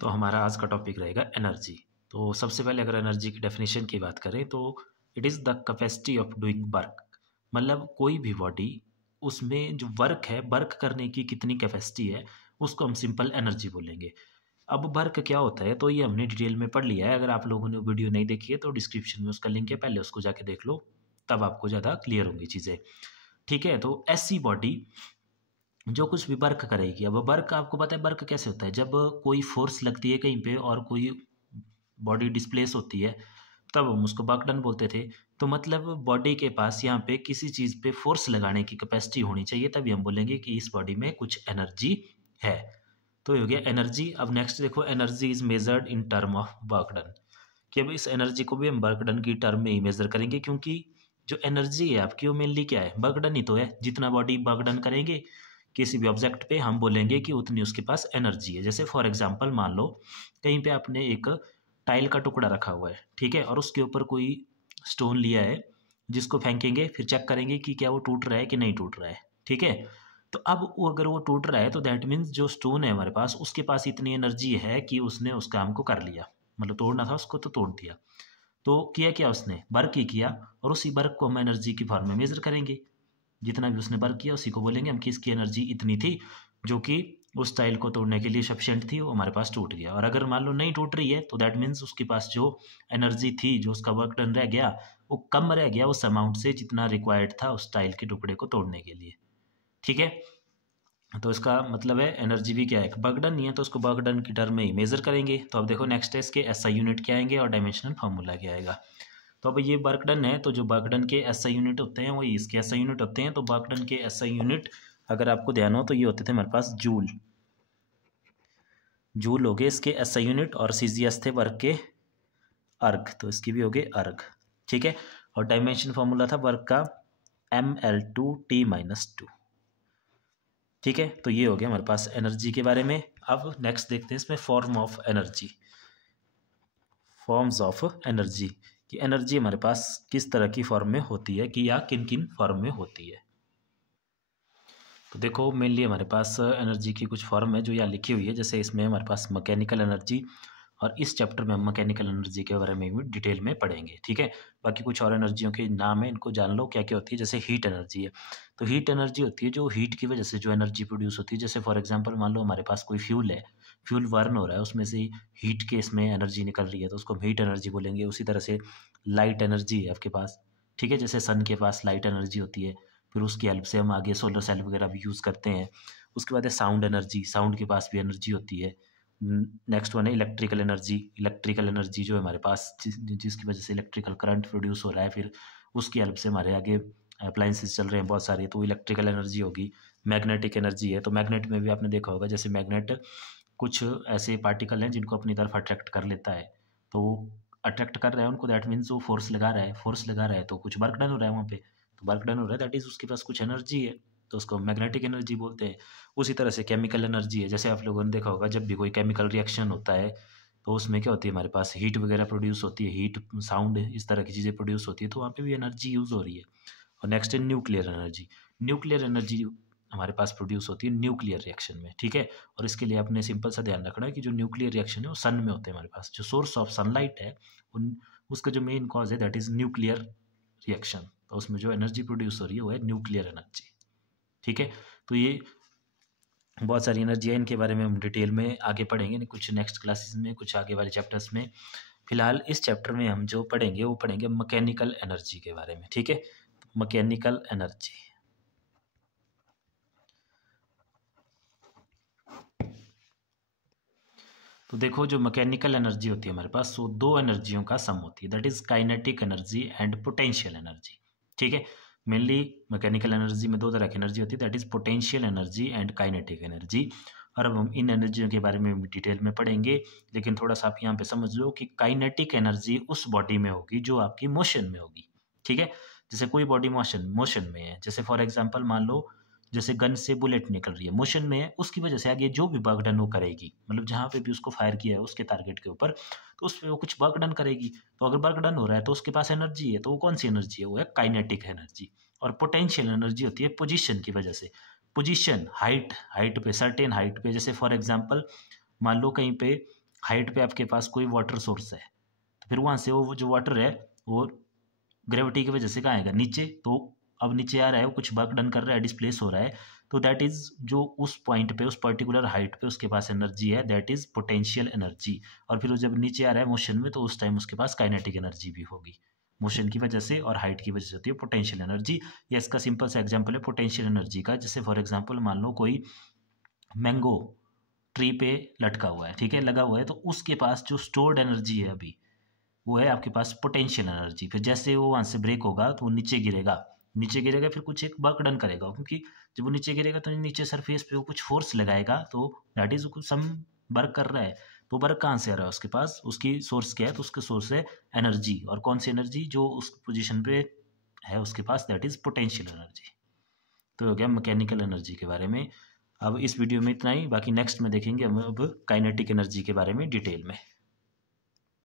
तो हमारा आज का टॉपिक रहेगा एनर्जी। तो सबसे पहले अगर एनर्जी की डेफिनेशन की बात करें तो it is the capacity of doing work. मतलब कोई भी बॉडी, उसमें जो वर्क है, वर्क करने की कितनी कैपेसिटी है, उसको हम सिंपल एनर्जी बोलेंगे। अब वर्क क्या होता है तो ये हमने डिटेल में पढ़ लिया है। अगर आप लोगों ने वीडियो नहीं देखी है तो डिस्क्रिप्शन में उसका लिंक है, पहले उसको जाके देख लो, तब आपको ज़्यादा क्लियर होंगी चीज़ें। ठीक है, तो ऐसी बॉडी जो कुछ भी वर्क करेगी। अब वर्क आपको पता है वर्क कैसे होता है, जब कोई फोर्स लगती है कहीं पे और कोई बॉडी डिस्प्लेस होती है तब हम उसको वर्क डन बोलते थे। तो मतलब बॉडी के पास यहाँ पे किसी चीज़ पे फोर्स लगाने की कैपेसिटी होनी चाहिए, तभी हम बोलेंगे कि इस बॉडी में कुछ एनर्जी है। तो ये हो गया एनर्जी। अब नेक्स्ट देखो, energy is measured in term of work done. कि अब इस एनर्जी को भी हम वर्क डन की टर्म में ही मेजर करेंगे, क्योंकि जो एनर्जी है आपकी वो मेनली क्या है, वर्क डन ही तो है। जितना बॉडी वर्क डन करेंगे किसी भी ऑब्जेक्ट पे, हम बोलेंगे कि उतनी उसके पास एनर्जी है। जैसे फॉर एग्जांपल मान लो कहीं पे आपने एक टाइल का टुकड़ा रखा हुआ है, ठीक है, और उसके ऊपर कोई स्टोन लिया है जिसको फेंकेंगे, फिर चेक करेंगे कि क्या वो टूट रहा है कि नहीं टूट रहा है। ठीक है, तो अब वो अगर वो टूट रहा है तो दैट मीन्स जो स्टोन है हमारे पास, उसके पास इतनी एनर्जी है कि उसने उस काम को कर लिया। मतलब तोड़ना था उसको तो तोड़ दिया। तो किया क्या उसने, वर्क ही किया, और उसी वर्क को हम एनर्जी की फॉर्म में मेजर करेंगे। जितना भी उसने वर्क किया उसी को बोलेंगे हम कि इसकी एनर्जी इतनी थी, जो कि उस टाइल को तोड़ने के लिए सफिशिएंट थी, वो हमारे पास टूट गया। और अगर मान लो नहीं टूट रही है तो दैट मीन्स उसके पास जो एनर्जी थी, जो उसका वर्क डन रह गया, वो कम रह गया उस अमाउंट से जितना रिक्वायर्ड था उस टाइल के टुकड़े को तोड़ने के लिए। ठीक है, तो इसका मतलब है एनर्जी भी क्या है, वर्क डन नहीं है तो उसको वर्क डन की टर्म में ही मेजर करेंगे। तो अब देखो नेक्स्ट है इसके एसआई यूनिट क्या आएंगे और डायमेंशनल फार्मूला क्या आएगा। तो अब ये वर्क डन है, तो जो वर्क डन के एसआई यूनिट होते हैं वही इसके एसआई यूनिट होते हैं। तो वर्क डन के एसआई यूनिट अगर आपको ध्यान हो तो ये होते थे हमारे पास जूल। जूल हो गए इसके एसआई यूनिट, और सीजीएस थे वर्क के अर्ग, तो इसकी भी हो गए अर्ग। ठीक है, और डायमेंशन फार्मूला था वर्क का ML2T-2। ठीक है, तो ये हो गया हमारे पास एनर्जी के बारे में। अब नेक्स्ट देखते हैं इसमें form of energy, forms of energy, कि एनर्जी हमारे पास किस तरह की फॉर्म में होती है, कि या किन किन फॉर्म में होती है। तो देखो मेनली हमारे पास एनर्जी की कुछ फॉर्म है जो यहाँ लिखी हुई है। जैसे इसमें हमारे पास मैकेनिकल एनर्जी, और इस चैप्टर में हम मैकेनिकल एनर्जी के बारे में भी डिटेल में पढ़ेंगे। ठीक है, बाकी कुछ और एनर्जियों के नाम है, इनको जान लो क्या क्या होती है। जैसे हीट एनर्जी है, तो हीट एनर्जी होती है जो हीट की वजह से जो एनर्जी प्रोड्यूस होती है। जैसे फॉर एग्जांपल मान लो हमारे पास कोई फ्यूल है, फ्यूल बर्न हो रहा है, उसमें से हीट के इसमें एनर्जी निकल रही है, तो उसको हम हीट एनर्जी बोलेंगे। उसी तरह से लाइट एनर्जी है आपके पास, ठीक है, जैसे सन के पास लाइट एनर्जी होती है, फिर उसकी हेल्प से हम आगे सोलर सेल वगैरह भी यूज़ करते हैं। उसके बाद है साउंड एनर्जी, साउंड के पास भी एनर्जी होती है। नेक्स्ट वन है इलेक्ट्रिकल एनर्जी। इलेक्ट्रिकल एनर्जी जो है हमारे पास जिसकी वजह से इलेक्ट्रिकल करंट प्रोड्यूस हो रहा है, फिर उसकी हेल्प से हमारे आगे अप्लाइंसेस चल रहे हैं बहुत सारे, तो इलेक्ट्रिकल एनर्जी होगी। मैग्नेटिक एनर्जी है, तो मैग्नेट में भी आपने देखा होगा, जैसे मैग्नेट कुछ ऐसे पार्टिकल हैं जिनको अपनी तरफ अट्रैक्ट कर लेता है, तो अट्रैक्ट कर रहा है उनको, दैट मीन्स वो फोर्स लगा रहा है, फोर्स लगा रहा है तो कुछ वर्क डन हो रहा है वहाँ पे। तो वर्क डन हो रहा है दैट इज़ उसके पास कुछ एनर्जी है, तो उसको मैग्नेटिक एनर्जी बोलते हैं। उसी तरह से केमिकल एनर्जी है, जैसे आप लोगों ने देखा होगा जब भी कोई केमिकल रिएक्शन होता है तो उसमें क्या होती है, हमारे पास हीट वगैरह प्रोड्यूस होती है, हीट, साउंड, इस तरह की चीज़ें प्रोड्यूस होती है, तो वहाँ पे भी एनर्जी यूज़ हो रही है। और नेक्स्ट है न्यूक्लियर एनर्जी। न्यूक्लियर एनर्जी हमारे पास प्रोड्यूस होती है न्यूक्लियर रिएक्शन में। ठीक है, और इसके लिए आपने सिंपल सा ध्यान रखना है कि जो न्यूक्लियर रिएक्शन है वो सन में होते हैं हमारे पास। जो सोर्स ऑफ सनलाइट है उन उसका जो मेन कॉज है दैट इज़ न्यूक्लियर रिएक्शन, तो उसमें जो एनर्जी प्रोड्यूस हो रही है वो है न्यूक्लियर एनर्जी। ठीक है, तो ये बहुत सारी एनर्जी है, इनके बारे में हम डिटेल में आगे पढ़ेंगे कुछ नेक्स्ट क्लासेस में, कुछ आगे वाले चैप्टर्स में। फिलहाल इस चैप्टर में हम जो पढ़ेंगे वो पढ़ेंगे मैकेनिकल एनर्जी के बारे में। ठीक है, मैकेनिकल एनर्जी। तो देखो जो मैकेनिकल एनर्जी होती है हमारे पास, वो दो एनर्जियों का सम होती है, that is kinetic energy and potential energy. ठीक है, मेनली मैकेनिकल एनर्जी में दो तरह की एनर्जी होती है, that is potential energy and kinetic energy. और अब हम इन एनर्जियों के बारे में डिटेल में पढ़ेंगे, लेकिन थोड़ा सा आप यहाँ पे समझ लो कि काइनेटिक एनर्जी उस बॉडी में होगी जो आपकी मोशन में होगी। ठीक है, जैसे कोई बॉडी मोशन मोशन में है, जैसे फॉर एग्जाम्पल मान लो जैसे गन से बुलेट निकल रही है, मोशन में है, उसकी वजह से आगे जो भी वर्क डन वो करेगी, मतलब जहाँ पे भी उसको फायर किया है उसके टारगेट के ऊपर, तो उस पर वो कुछ वर्क डन करेगी। तो अगर वर्क डन हो रहा है तो उसके पास एनर्जी है, तो वो कौन सी एनर्जी है, वो है काइनेटिक एनर्जी। और पोटेंशियल एनर्जी होती है पोजीशन की वजह से। पोजीशन, हाइट, हाइट पे, सर्टेन हाइट पे, जैसे फॉर एग्जांपल मान लो कहीं पे हाइट पे आपके पास कोई वाटर सोर्स है, तो फिर वहाँ से वो जो वाटर है वो ग्रेविटी की वजह से कहाँ आएगा, नीचे। तो अब नीचे आ रहा है, वो कुछ वर्क डन कर रहा है, डिस्प्लेस हो रहा है, तो दैट इज जो उस पॉइंट पे, उस पर्टिकुलर हाइट पे उसके पास एनर्जी है, दैट इज पोटेंशियल एनर्जी। और फिर वो जब नीचे आ रहा है मोशन में, तो उस टाइम उसके पास काइनेटिक एनर्जी भी होगी, मोशन की वजह से और हाइट की वजह से होती है पोटेंशियल एनर्जी। ये इसका सिंपल सा एग्जांपल है पोटेंशियल एनर्जी का। जैसे फॉर एग्जांपल मान लो कोई मैंगो ट्री पे लटका हुआ है, ठीक है, लगा हुआ है, तो उसके पास जो स्टोर्ड एनर्जी है अभी, वो है आपके पास पोटेंशियल एनर्जी। फिर जैसे वो वहाँ से ब्रेक होगा तो वो नीचे गिरेगा, नीचे गिरेगा, फिर कुछ एक वर्क डन करेगा, क्योंकि जब वो नीचे गिरेगा तो नीचे सरफेस पे वो कुछ फोर्स लगाएगा, तो दैट इज कुछ सम वर्क कर रहा है। तो वर्क कहाँ से आ रहा है उसके पास, उसकी सोर्स क्या है, तो उसका सोर्स है एनर्जी। और कौन सी एनर्जी, जो उस पोजिशन पे है उसके पास, दैट इज पोटेंशियल एनर्जी। तो हो गया मैकेनिकल एनर्जी के बारे में। अब इस वीडियो में इतना ही, बाकी नेक्स्ट में देखेंगे हम अब काइनेटिक एनर्जी के बारे में डिटेल में।